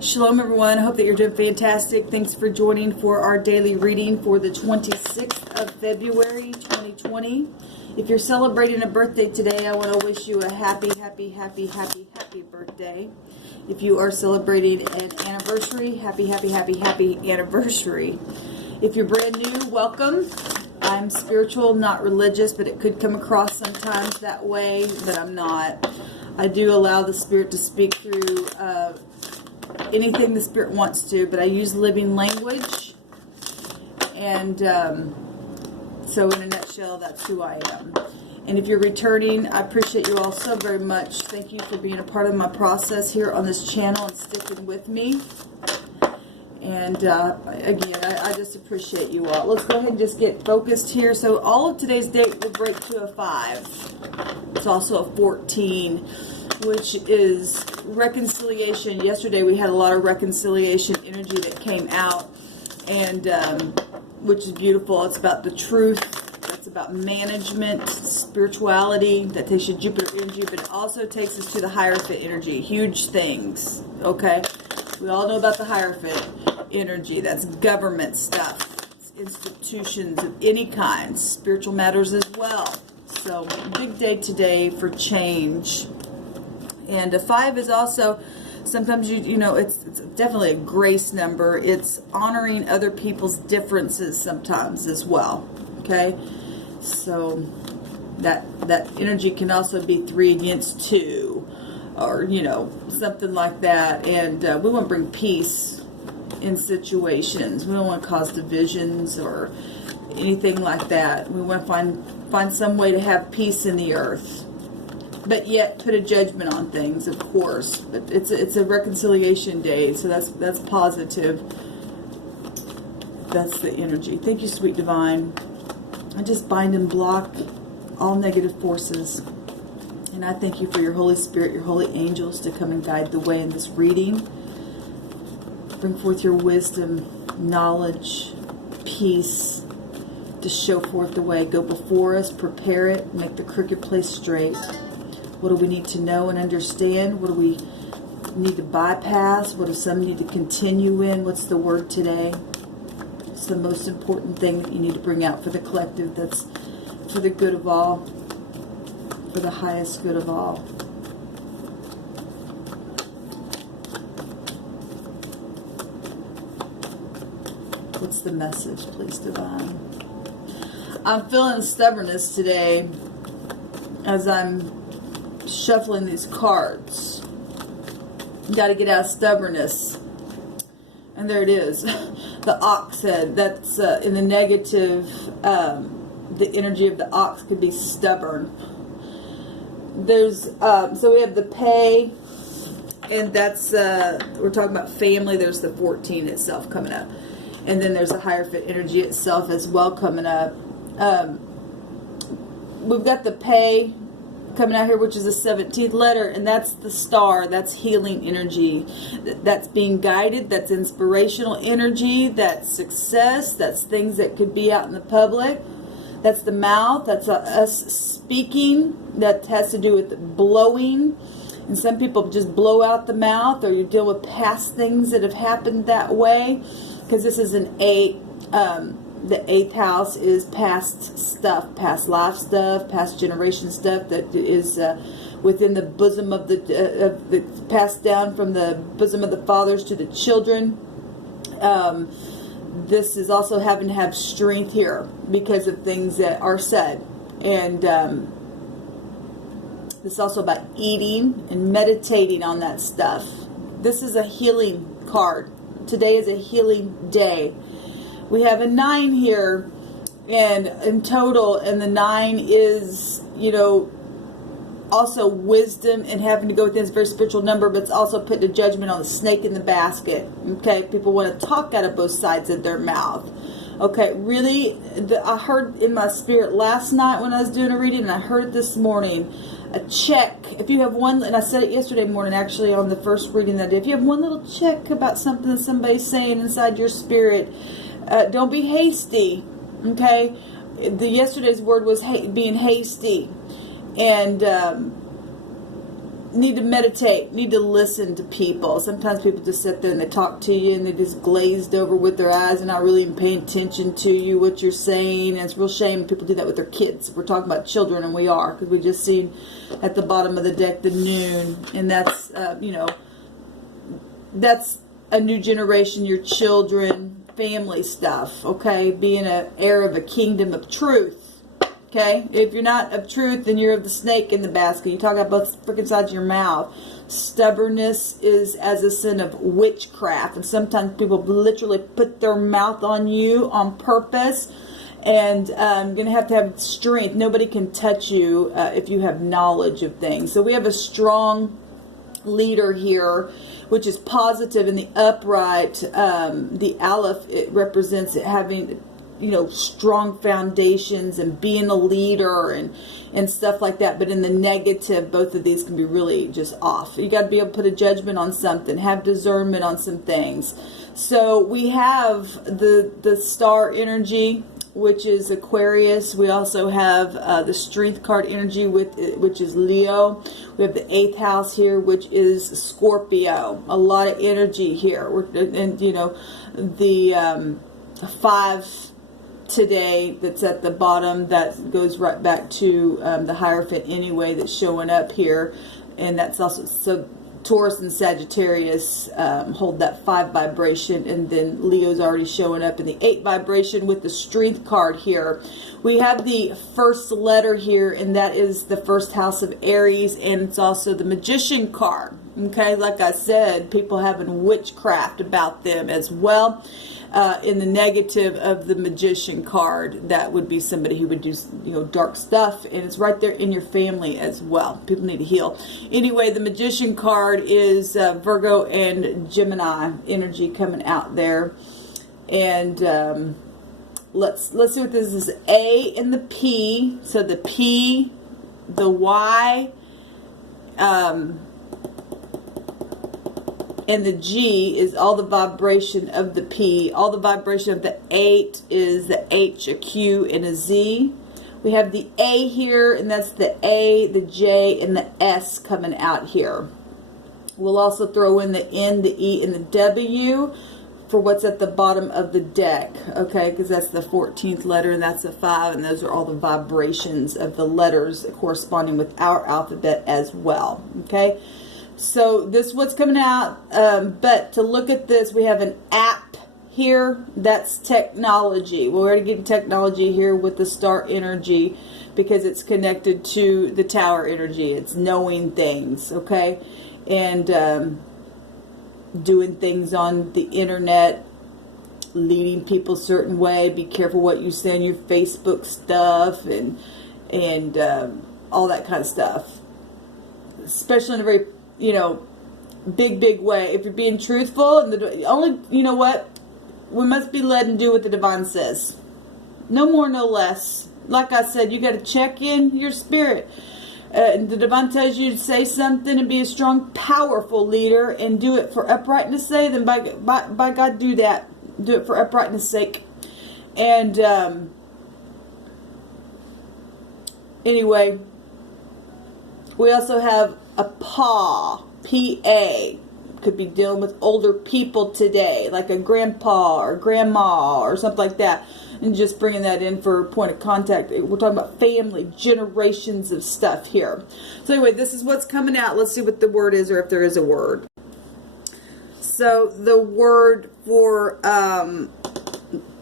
Shalom everyone, I hope that you're doing fantastic. Thanks for joining for our daily reading for the 26th of February 2020. If you're celebrating a birthday today, I want to wish you a happy birthday. If you are celebrating an anniversary, happy anniversary. If you're brand new, welcome. I'm spiritual, not religious, but it could come across sometimes that way, but I'm not. I do allow the Spirit to speak through anything the Spirit wants to, but I use living language. And so in a nutshell, that's who I am. And if you're returning, I appreciate you all so very much. Thank you for being a part of my process here on this channel and sticking with me. And again, I just appreciate you all. Let's go ahead and just get focused here. So all of today's date will break to a 5. It's also a 14, which is reconciliation. Yesterday we had a lot of reconciliation energy that came out, and which is beautiful. It's about the truth. It's about management, spirituality. That takes you Jupiter energy, but it also takes us to the Hierophant energy. Huge things. Okay, we all know about the Hierophant energy. That's government stuff. It's institutions of any kind, spiritual matters as well. So big day today for change. And a 5 is also, sometimes you know, it's definitely a grace number. It's honoring other people's differences sometimes as well. Okay, so that energy can also be 3 against 2, or you know, something like that. And we want to bring peace in situations. We don't want to cause divisions or anything like that. We want to find some way to have peace in the earth, but yet put a judgment on things, of course. But it's a reconciliation day, so that's positive. That's the energy. Thank you, sweet divine. I just bind and block all negative forces, and I thank you for your Holy Spirit, your holy angels, to come and guide the way in this reading. Bring forth your wisdom, knowledge, peace, to show forth the way. Go before us, prepare it, make the crooked place straight. What do we need to know and understand? What do we need to bypass? What does some need to continue in? What's the word today? It's the most important thing that you need to bring out for the collective. That's for the good of all, for the highest good of all. What's the message, please, divine? I'm feeling stubbornness today as I'm shuffling these cards. You got to get out of stubbornness. And there it is. The ox head. That's in the negative. The energy of the ox could be stubborn. There's so we have the pay, and that's we're talking about family. There's the 14 itself coming up, and then there's the Hierophant energy itself as well coming up. We've got the pay coming out here, which is the 17th letter, and that's the star. That's healing energy. That's being guided. That's inspirational energy. That's success. That's things that could be out in the public. That's the mouth. That's us speaking. That has to do with blowing. And some people just blow out the mouth, or you deal with past things that have happened that way, because this is an 8. The 8th house is past stuff, past life stuff, past generation stuff that is within the bosom of the passed down from the bosom of the fathers to the children. This is also having to have strength here because of things that are said. And this is also about eating and meditating on that stuff. This is a healing card. Today is a healing day. We have a 9 here, and in total, and the 9 is, you know, also wisdom and having to go within this very spiritual number, but it's also putting a judgment on the snake in the basket. Okay, people want to talk out of both sides of their mouth. Okay, really, I heard in my spirit last night when I was doing a reading, and I heard it this morning. A check. If you have one, and I said it yesterday morning actually on the first reading that I did, if you have one little check about something that somebody's saying inside your spirit, don't be hasty. Okay, yesterday's word was being hasty, and need to meditate, need to listen to people. Sometimes people just sit there and they talk to you and they just glazed over with their eyes and not really even paying attention to you, what you're saying. And it's real shame people do that with their kids. We're talking about children, and we are, because we just seen at the bottom of the deck the noon, and that's you know, that's a new generation, your children, family stuff. Okay, being an heir of a kingdom of truth. Okay, if you're not of truth, then you're of the snake in the basket. You talk about both freaking sides of your mouth. Stubbornness is as a sin of witchcraft, and sometimes people literally put their mouth on you on purpose. And you're going to have strength. Nobody can touch you if you have knowledge of things. So we have a strong leader here, which is positive in the upright. The Aleph, it represents having, you know, strong foundations and being a leader and stuff like that. But in the negative, both of these can be really just off. You got to be able to put a judgment on something, have discernment on some things. So we have the star energy, which is Aquarius. We also have the strength card energy, which is Leo. We have the 8th house here, which is Scorpio. A lot of energy here. And you know, the 5 today that's at the bottom, that goes right back to the Hierophant anyway, that's showing up here. And that's also, so Taurus and Sagittarius hold that 5 vibration, and then Leo's already showing up in the 8 vibration with the strength card here. We have the first letter here, and that is the first house of Aries, and it's also the Magician card. Okay, like I said, people having witchcraft about them as well. In the negative of the Magician card, that would be somebody who would do, you know, dark stuff, and it's right there in your family as well. People need to heal. Anyway, the Magician card is Virgo and Gemini energy coming out there, and let's see what this is. A and the P. So the P, the Y, and the G is all the vibration of the P. All the vibration of the 8 is the H, a Q, and a Z. We have the A here, and that's the A, the J, and the S coming out here. We'll also throw in the N, the E, and the W for what's at the bottom of the deck. Okay, because that's the 14th letter, and that's a 5, and those are all the vibrations of the letters corresponding with our alphabet as well. Okay. So this is what's coming out, but to look at this, we have an app here. That's technology. We're already getting technology here with the star energy, because it's connected to the tower energy. It's knowing things, okay, and doing things on the internet, leading people a certain way. Be careful what you say on your Facebook stuff and all that kind of stuff, especially in a very, you know, big way. If you're being truthful, and the only, you know what, we must be led and do what the divine says. No more, no less. Like I said, you got to check in your spirit. The divine tells you to say something and be a strong, powerful leader, and do it for uprightness' sake. Then by God, do that. Do it for uprightness' sake. And anyway, we also have a PA, P-A. Could be dealing with older people today, like a grandpa or grandma or something like that, and just bringing that in for a point of contact. We're talking about family, generations of stuff here. So anyway, this is what's coming out. Let's see what the word is, or if there is a word. So the word for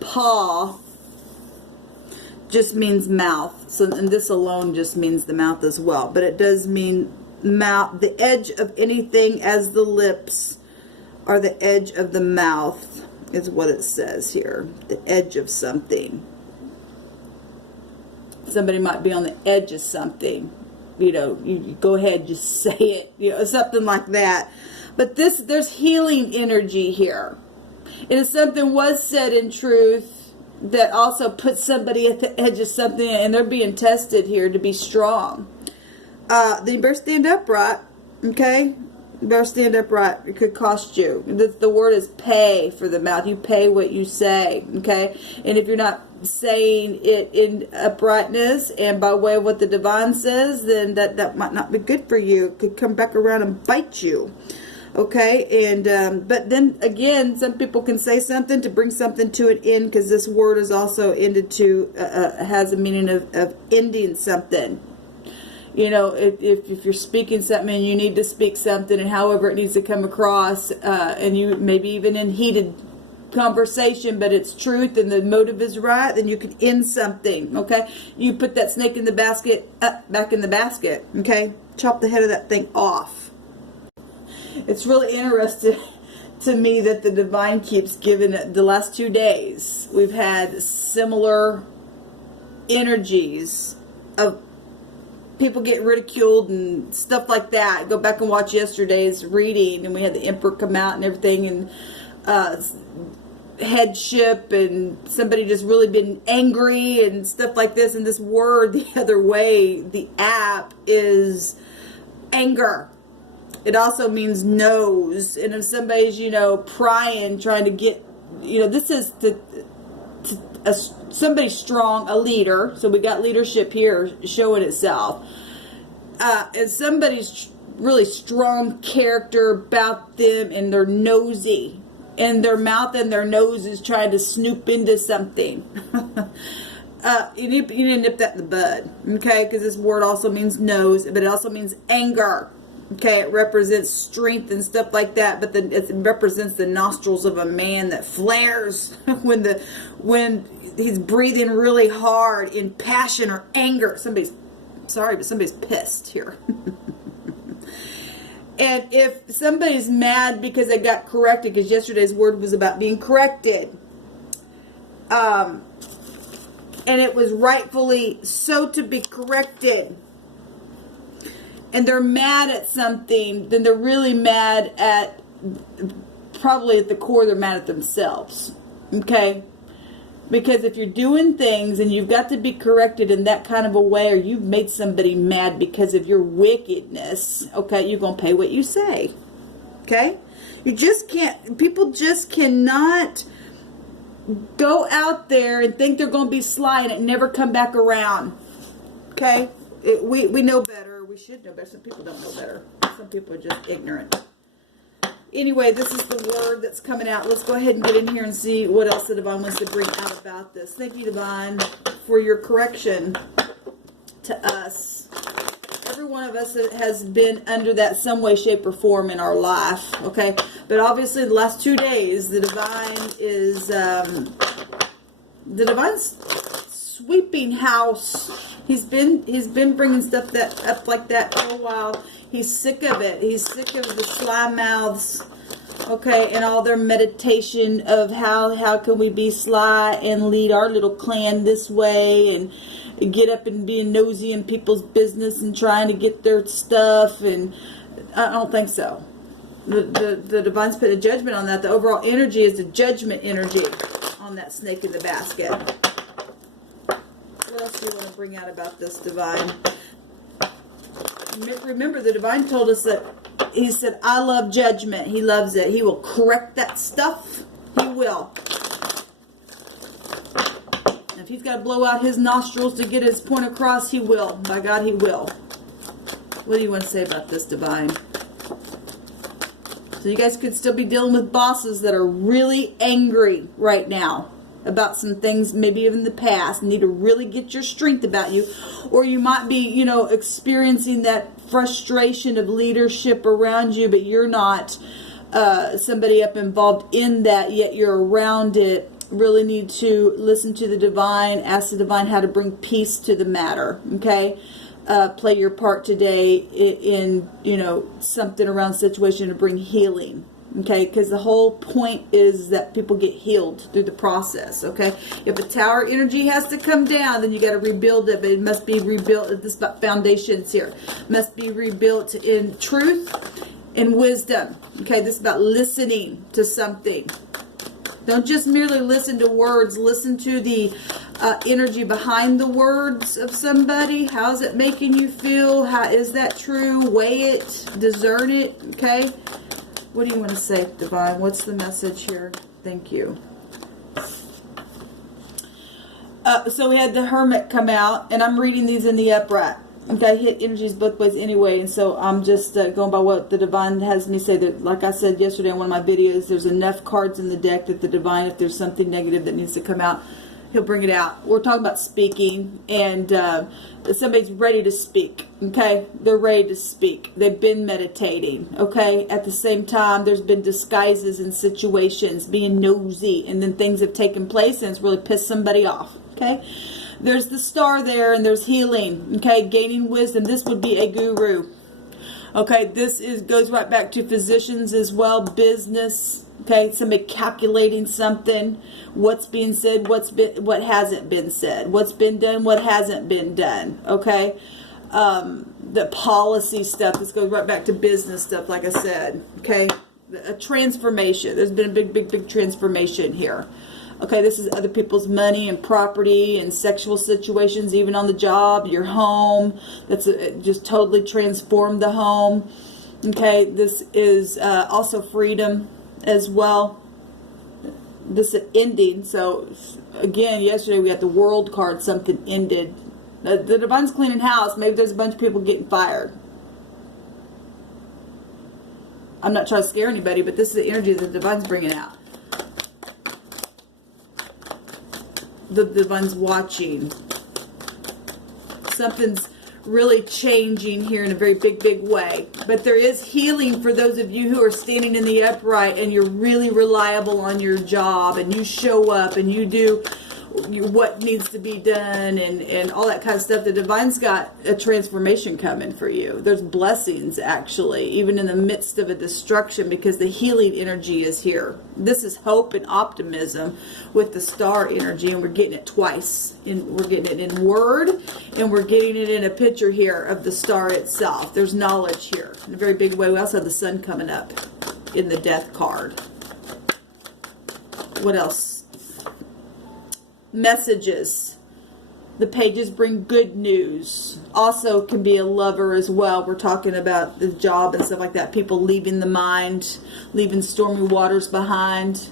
paw just means mouth. So, and this alone just means the mouth as well, but it does mean mouth, the edge of anything, as the lips are the edge of the mouth, is what it says here. The edge of something. Somebody might be on the edge of something. You know, you go ahead, just say it. You know, something like that. But there's healing energy here. And if something was said in truth that also puts somebody at the edge of something, and they're being tested here to be strong, then you better stand upright, okay? You better stand upright. It could cost you. The word is pay for the mouth. You pay what you say, okay? And if you're not saying it in uprightness and by way of what the divine says, then that might not be good for you. It could come back around and bite you. Okay, and but then again, some people can say something to bring something to an end, because this word is also ended to has a meaning of ending something. You know, if you're speaking something and you need to speak something, and however it needs to come across, and you maybe even in heated conversation, but it's truth and the motive is right, then you can end something. Okay, you put that snake in the basket, back in the basket. Okay, chop the head of that thing off. It's really interesting to me that the divine keeps giving it. The last 2 days we've had similar energies of people getting ridiculed and stuff like that. Go back and watch yesterday's reading, and we had the Emperor come out and everything, and headship, and somebody just really been angry and stuff like this. And this word, the other way, the app, is anger. It also means nose. And if somebody's, you know, prying, trying to get, you know, this is somebody strong, a leader. So we got leadership here showing itself. And somebody's really strong character about them, and they're nosy. And their mouth and their nose is trying to snoop into something. You need to nip that in the bud. Okay? Because this word also means nose, but it also means anger. Okay, it represents strength and stuff like that, but then it represents the nostrils of a man that flares when he's breathing really hard in passion or anger. Somebody's pissed here. And if somebody's mad because they got corrected, because yesterday's word was about being corrected, and it was rightfully so to be corrected, and they're mad at something, then they're really mad at, probably at the core, they're mad at themselves. Okay? Because if you're doing things and you've got to be corrected in that kind of a way, or you've made somebody mad because of your wickedness, okay, you're going to pay what you say. Okay? You just can't, people just cannot go out there and think they're going to be sly and it never come back around. Okay? We know better. We should know better. Some people don't know better. Some people are just ignorant. Anyway, this is the word that's coming out. Let's go ahead and get in here and see what else the divine wants to bring out about this. Thank you, divine, for your correction to us. Every one of us has been under that some way, shape, or form in our life. Okay, but obviously the last 2 days, the divine is the divine's sweeping house. He's been bringing stuff up like that for a while. He's sick of it. He's sick of the sly mouths, okay, and all their meditation of how can we be sly and lead our little clan this way, and get up and being nosy in people's business and trying to get their stuff. And I don't think so. The divine's put a judgment on that. The overall energy is the judgment energy on that snake in the basket. What else do you want to bring out about this, divine? Remember, the divine told us that he said, I love judgment. He loves it. He will correct that stuff. He will. And if he's got to blow out his nostrils to get his point across, he will. By God, he will. What do you want to say about this, divine? So you guys could still be dealing with bosses that are really angry right now about some things, maybe even in the past, need to really get your strength about you. Or you might be, you know, experiencing that frustration of leadership around you, but you're not somebody up involved in that, yet you're around it. Really need to listen to the divine, ask the divine how to bring peace to the matter, okay? Play your part today in, you know, something around situation to bring healing. Okay, because the whole point is that people get healed through the process. Okay, if a tower energy has to come down, then you got to rebuild it, but it must be rebuilt. This is about foundations here. Must be rebuilt in truth and wisdom. Okay, this is about listening to something. Don't just merely listen to words. Listen to the energy behind the words of somebody. How's it making you feel? How is that true? Weigh it, discern it. Okay. What do you want to say, divine? What's the message here? Thank you. So we had the Hermit come out, and I'm reading these in the upright. Okay, I hit energies both ways anyway, and so I'm just going by what the Divine has me say. That, like I said yesterday in one of my videos, there's enough cards in the deck that the Divine, if there's something negative that needs to come out, he'll bring it out. We're talking about speaking, and somebody's ready to speak. Okay, they're ready to speak. They've been meditating. Okay, at the same time, there's been disguises in situations, being nosy, and then things have taken place, and it's really pissed somebody off. Okay. There's the star there, and there's healing. Okay, gaining wisdom. This would be a guru. Okay, this goes right back to physicians as well, business. Okay, somebody calculating something, what's being said, what hasn't been said, what's been done, what hasn't been done. Okay, the policy stuff. This goes right back to business stuff, like I said. Okay, a transformation. There's been a big transformation here. Okay, this is other people's money and property and sexual situations, even on the job, your home. That's just totally transformed the home. Okay, this is also freedom as well. This is ending. So, again, yesterday we had the World card, something ended. The Divine's cleaning house. Maybe there's a bunch of people getting fired. I'm not trying to scare anybody, but this is the energy that the Divine's bringing out. The Divine's watching. Something's really changing here in a very big way. But there is healing for those of you who are standing in the upright and you're really reliable on your job and you show up and you do what needs to be done and all that kind of stuff. The Divine's got a transformation coming for you. There's blessings, actually, even in the midst of a destruction, because the healing energy is here. This is hope and optimism with the star energy, and we're getting it twice. We're getting it in word, and we're getting it in a picture here of the star itself. There's knowledge here in a very big way. We also have the sun coming up in the death card. What else? Messages. The pages bring good news. Also can be a lover as well. We're talking about the job and stuff like that. People leaving the mind, leaving stormy waters behind.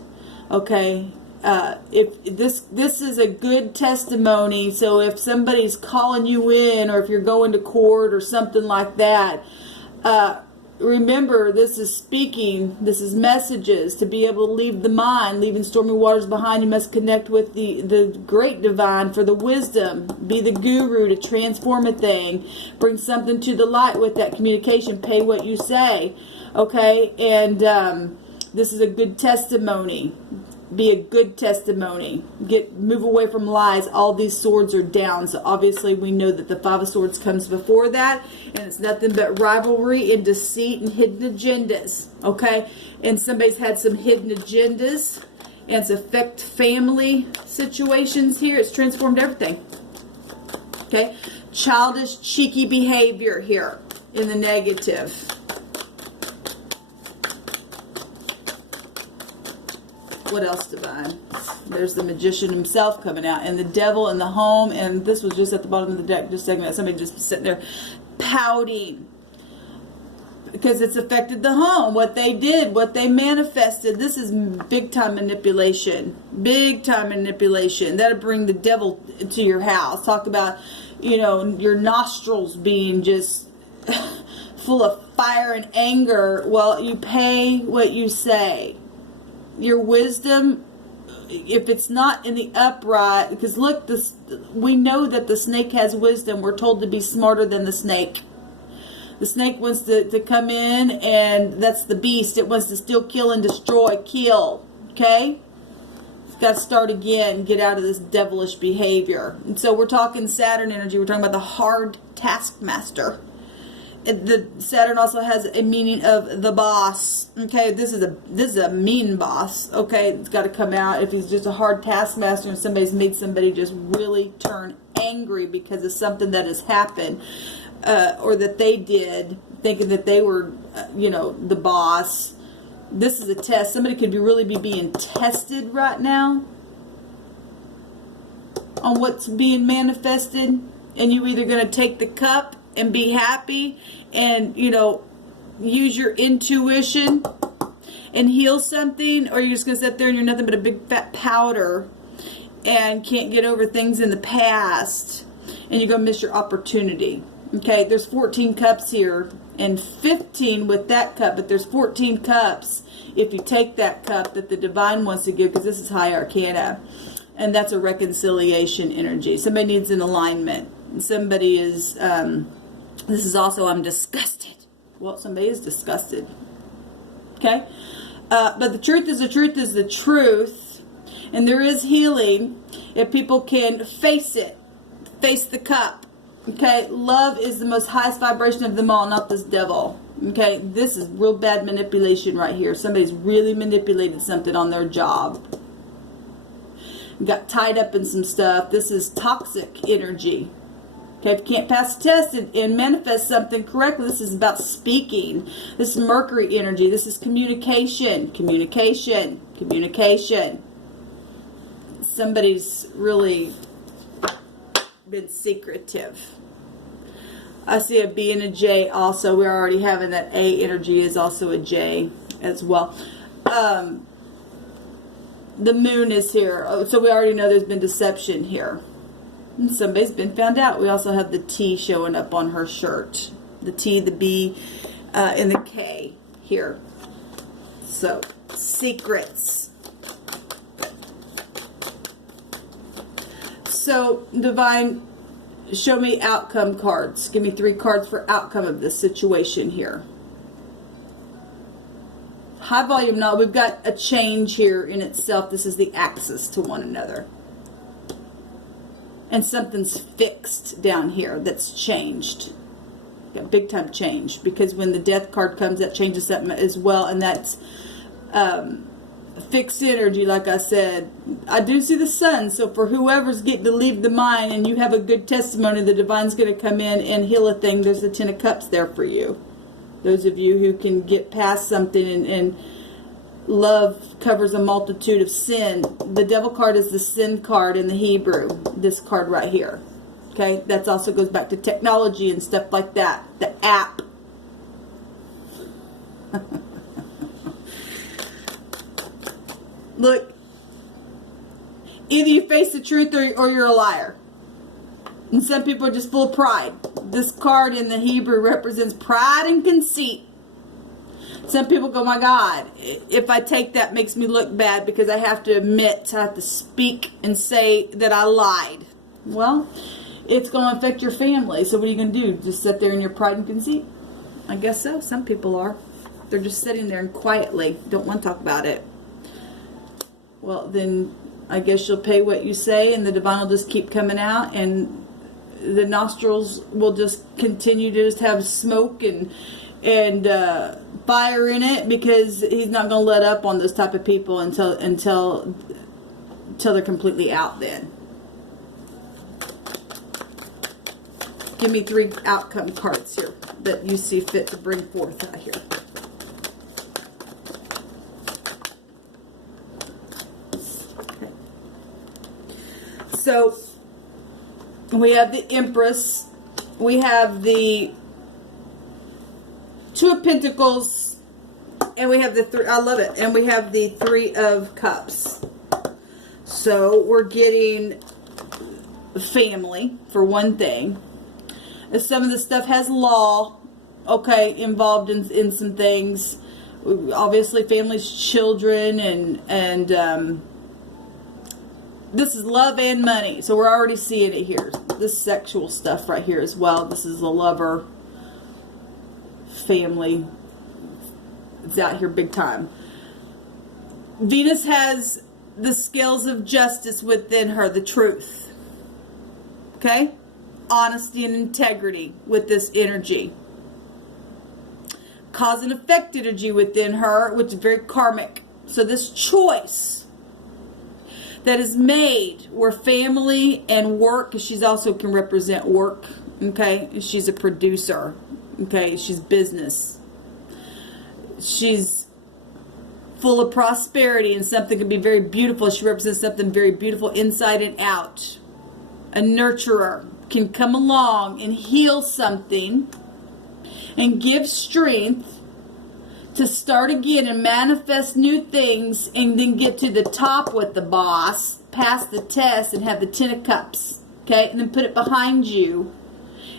Okay. If this is a good testimony. So if somebody's calling you in, or if you're going to court or something like that, remember, this is speaking, this is messages. To be able to leave the mind, leaving stormy waters behind, you must connect with the great Divine for the wisdom. Be the guru to transform a thing. Bring something to the light with that communication. Pay what you say. Okay? And this is a good testimony. Be a good testimony. Move away from lies. All these swords are down. So obviously we know that the Five of Swords comes before that. And it's nothing but rivalry and deceit and hidden agendas. Okay? And somebody's had some hidden agendas. And it's affect family situations here. It's transformed everything. Okay? Childish, cheeky behavior here in the negative. What else, Divine? There's the Magician himself coming out, and the Devil in the home, and this was just at the bottom of the deck, just saying that somebody just sitting there pouting because it's affected the home, what they did, what they manifested. This is big time manipulation. Big time manipulation. That'll bring the devil to your house. Talk about, your nostrils being just full of fire and anger. Well, you pay what you say. Your wisdom, if it's not in the upright, because look, we know that the snake has wisdom. We're told to be smarter than the snake. The snake wants to come in, and that's the beast. It wants to steal, kill, and destroy. Kill. Okay? It's got to start again. Get out of this devilish behavior. And so we're talking Saturn energy. We're talking about the hard taskmaster. The Saturn also has a meaning of the boss. Okay, this is a mean boss. Okay, it's got to come out. If he's just a hard taskmaster and somebody's made somebody just really turn angry because of something that has happened, or that they did, thinking that they were, the boss. This is a test. Somebody could really be being tested right now on what's being manifested, and you're either going to take the cup and be happy and, use your intuition and heal something, or you're just going to sit there and you're nothing but a big fat powder and can't get over things in the past, and you're going to miss your opportunity. Okay, there's 14 cups here and 15 with that cup, but there's 14 cups if you take that cup that the divine wants to give, because this is high arcana, and that's a reconciliation energy. Somebody needs an alignment. Somebody is, this is also, I'm disgusted. Well, somebody is disgusted. Okay? But the truth is the truth, and there is healing if people can face it. Face the cup. Okay? Love is the most highest vibration of them all, not this devil. Okay? This is real bad manipulation right here. Somebody's really manipulated something on their job. Got tied up in some stuff. This is toxic energy. Okay, if you can't pass a test and manifest something correctly, this is about speaking. This is Mercury energy. This is communication. Communication. Communication. Somebody's really been secretive. I see a B and a J also. We're already having that A energy is also a J as well. The moon is here. So we already know there's been deception here. And somebody's been found out. We also have the T showing up on her shirt. The T, the B, and the K here. So, secrets. So, divine, show me outcome cards. Give me 3 cards for outcome of this situation here. High volume, no, we've got a change here in itself. This is the axis to one another. And something's fixed down here that's changed. Got big time change. Because when the death card comes, that changes that as well. And that's fixed energy, like I said. I do see the sun. So for whoever's getting to leave the mind and you have a good testimony, the divine's going to come in and heal a thing. There's the 10 of Cups there for you. Those of you who can get past something and love covers a multitude of sin. The devil card is the sin card in the Hebrew. This card right here. Okay, that also goes back to technology and stuff like that. The app. Look, either you face the truth or you're a liar. And some people are just full of pride. This card in the Hebrew represents pride and conceit. Some people go, my God, if I take that, makes me look bad because I have to admit, I have to speak and say that I lied. Well, it's going to affect your family. So what are you going to do? Just sit there in your pride and conceit? I guess so. Some people are. They're just sitting there and quietly don't want to talk about it. Well, then I guess you'll pay what you say, and the divine will just keep coming out, and the nostrils will just continue to just have smoke and fire in it, because he's not going to let up on those type of people until they're completely out. Then give me 3 outcome cards here that you see fit to bring forth out here. Okay. So we have the Empress, we have the 2 of Pentacles, and we have the 3, I love it, and we have the 3 of Cups. So we're getting family, for one thing. Some of the stuff has law, okay, involved in some things. Obviously, families, children, and this is love and money. So we're already seeing it here. This sexual stuff right here as well. This is a lover. Family. It's out here big time. Venus has the scales of justice within her, the truth. Okay? Honesty and integrity with this energy. Cause and effect energy within her, which is very karmic. So this choice that is made where family and work, because she's also can represent work, okay? She's a producer. Okay, she's business. She's full of prosperity, and something can be very beautiful. She represents something very beautiful inside and out. A nurturer can come along and heal something and give strength to start again and manifest new things, and then get to the top with the boss, pass the test, and have the 10 of Cups, okay? And then put it behind you.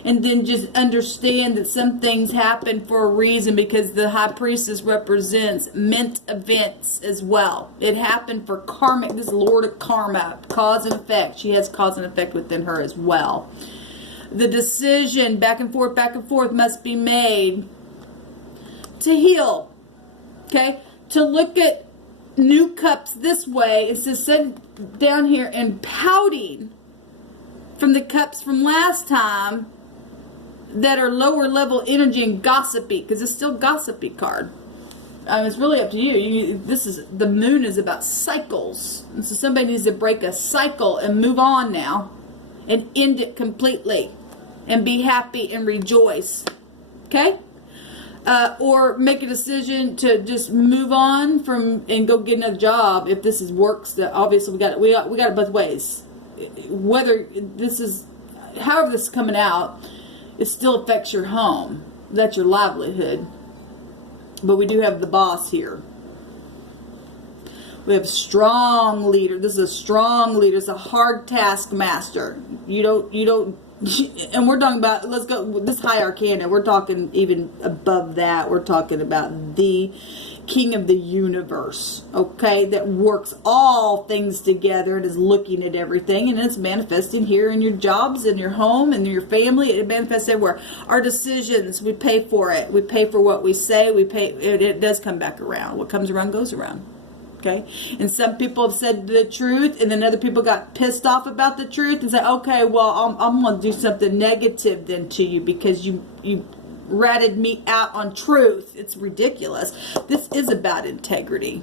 And then just understand that some things happen for a reason, because the High Priestess represents meant events as well. It happened for karmic, this Lord of Karma, cause and effect. She has cause and effect within her as well. The decision back and forth must be made to heal, okay? To look at new cups this way instead of sitting down here and pouting from the cups from last time that are lower level energy and gossipy, because it's still gossipy card. It's really up to you. This is, the moon is about cycles. And so somebody needs to break a cycle and move on now and end it completely and be happy and rejoice. Okay? Or make a decision to just move on from and go get another job if this is works. That obviously we got it both ways. Whether this is, however this is coming out, it still affects your home. That's your livelihood. But we do have the boss here. We have strong leader. This is a strong leader. It's a hard taskmaster. You don't, and we're talking about, let's go, this high arcana, we're talking even above that. We're talking about the King of the universe, okay, that works all things together and is looking at everything, and it's manifesting here in your jobs, in your home, and your family. It manifests everywhere. Our decisions, we pay for it. We pay for what we say. We pay. It does come back around. What comes around goes around. Okay, and some people have said the truth, and then other people got pissed off about the truth and said, okay, well, I'm going to do something negative then to you because you ratted me out on truth. It's ridiculous. This is about integrity.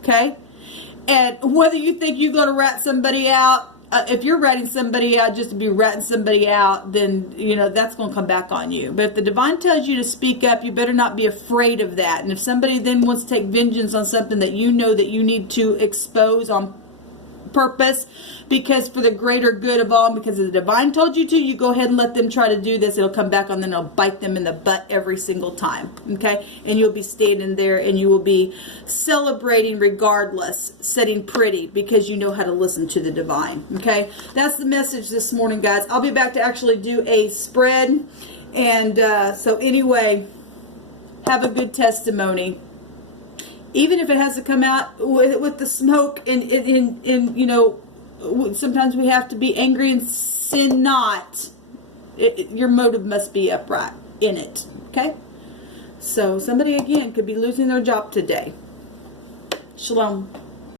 Okay? And whether you think you're going to rat somebody out, if you're ratting somebody out just to be ratting somebody out, then, that's going to come back on you. But if the divine tells you to speak up, you better not be afraid of that. And if somebody then wants to take vengeance on something that you know that you need to expose on purpose, because for the greater good of all, because the divine told you to, you go ahead and let them try to do this. It'll come back on them, it'll bite them in the butt every single time. Okay? And you'll be standing there and you will be celebrating regardless, sitting pretty, because you know how to listen to the divine. Okay? That's the message this morning, guys. I'll be back to actually do a spread. And so anyway, have a good testimony. Even if it has to come out with the smoke, and sometimes we have to be angry and sin not. Your motive must be upright in it. Okay? So somebody, again, could be losing their job today. Shalom.